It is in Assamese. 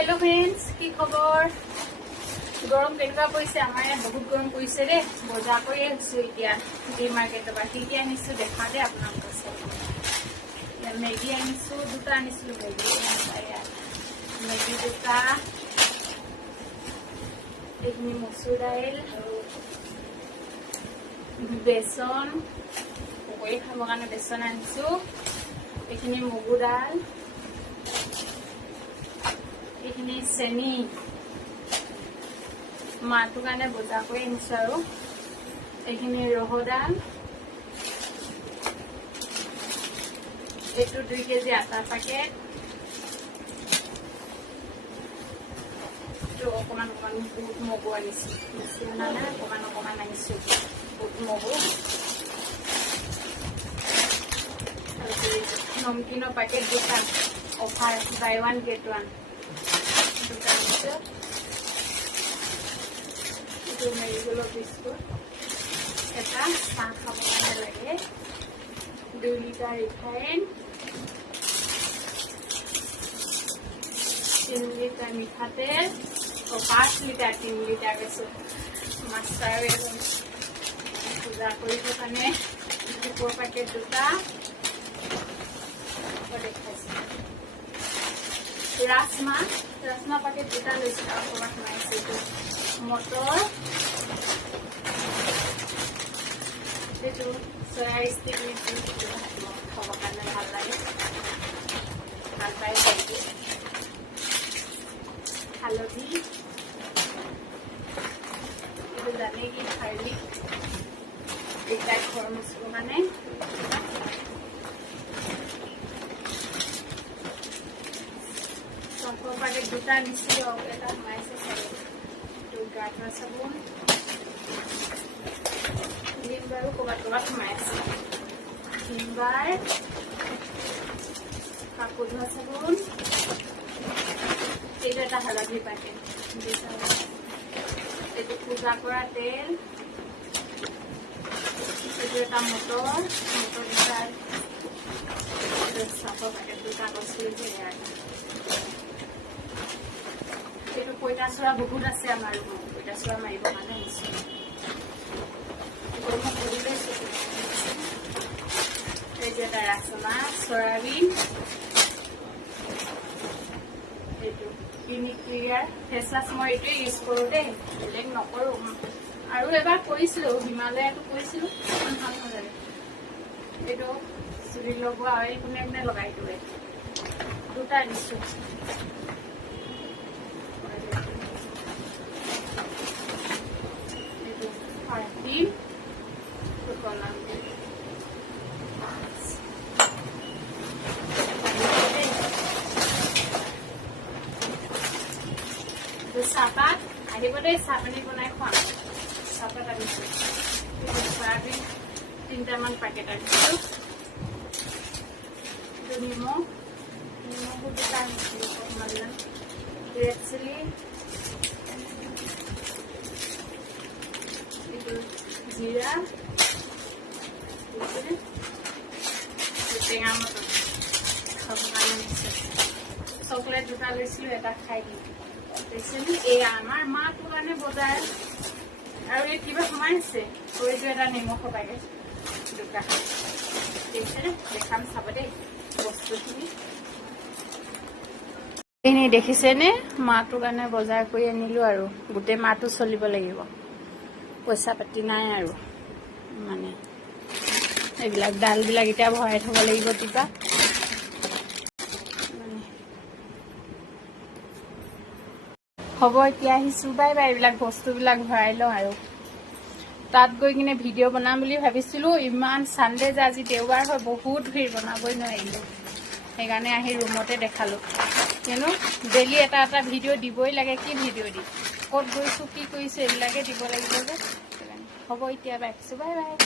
हेलो फ्रेंड्स की खबर गरम केनेका পৰিছে আমাৰ বহুত গৰম পৰিছে ৰে বজাৰ কৰি আহিছো এতিয়া ডি মাৰ্কেটৰ পৰা কি আনিছো দেখা দে আপোনালোকক মেগী আনিছো দুটা আনিছো মেগী দুটা এইখিনি মচুৰ দাইল বেসন পকৰি খাবৰ কাৰণে বেসন আনিছো এইখিনি মগু দাল এইখিনি চেনি মাটোৰ কাৰণে বজাৰ কৰি আনিছো আৰু এইখিনি ৰহদাল এইটো 2 কেজি আটাৰ পেকেট তো অকমান বুট মগু আনিছো বেছি অনা নাই অকমান আনিছো বুট মগু নমকিনৰ পেকেট দুটা অফাৰ বাই 1 get 1 দুটা আনিছো এইটো মেৰিগোল্ড বিস্কুট এটা চাহ খাব কাৰণে লাগে 2 লিটাৰ ৰিফাইন 3 লিটাৰ মিঠাতেল 5 লিটাৰ 3 লিটাৰ বেছি মাছাৰ পূজা কৰিব কাৰণে দুপৰ পেকেট দুটা राजमा पेकेट दुटा लैसे मटर सया स्टिक खाब कारण भल लगे भल पाए हालधि जाने कि हार्लिक एक घर मुसब माने पेकेट दुटा निश्चित गाठा साबुन बार कबार सोमाय बार कापूर धोआ साबुन ये हालधि पेकेट पूजा करा तेल मटर दुटा चाफर पेकेट दुटा पईताचुरा बहुत আছে আমাৰ পईताचुरा মাৰিব কাৰণে আহিছো এই যে ৰাজমা সয়াবিন এইটো ইউনিক্লিয়াৰ ফেচ ওয়াশ মই এইটোৱে ইউজ কৰো দেই বেলেগ নকৰো আৰু এবাৰ কৰিছিলো হিমালয়াটো কৰিছিলো ভাল নালাগে এইটো চুলি লগোৱা হয় কোনে কোনে লগাই দিয়ে দুটা আনিছো চাহপাত আহিব দেই চাহ পানী বনাই খুৱাম চাহপাত আনিছো চয়াবিন 3টামান পেকেট আনিছো নিমখ দুটা আনিছো অকণমান ৰেড চিলি जीरा टेঙা মটৰ চকলেট দুটা লৈছিলো এটা খাই দিম এই আমাৰ মাটোৰ কাৰণে বজাৰ আৰু এই কিবা সোমাইছে এইটো এটা নিমখৰ পেকেট দুটা দেখাম চাব দেই বস্তুখিনি এনে দেখিছেনে মাটোৰ কাৰণে বজাৰ কৰি আনিলো আৰু গোটেই মাহটো চলিব লাগিব পইচা পাতি নাই আৰু মানে এইবিলাক ডালবিলাক এতিয়া ভৰাই থব লাগিব কিবা হ'ব এতিয়া আহিছো বাই বাই এইবিলাক বস্তুবিলাক ভৰাই লওঁ আৰু তাত গৈ কিনে ভিডিঅ' বনাম বুলি ভাবিছিলো ইমান সানডে যে আজি দেওবাৰ হয় বহুত ভিৰ বনাবই নোৱাৰিলো সেইকাৰণে আহি ৰুমতে দেখালো কিয়নো ডেইলি এটা ভিডিঅ' দিবই লাগে কি ভিডিঅ' দি ক'ত গৈছো কি কৰিছো এইবিলাকে দিব লাগিব যে হ'ব এতিয়া ৰাখিছো বাই বাই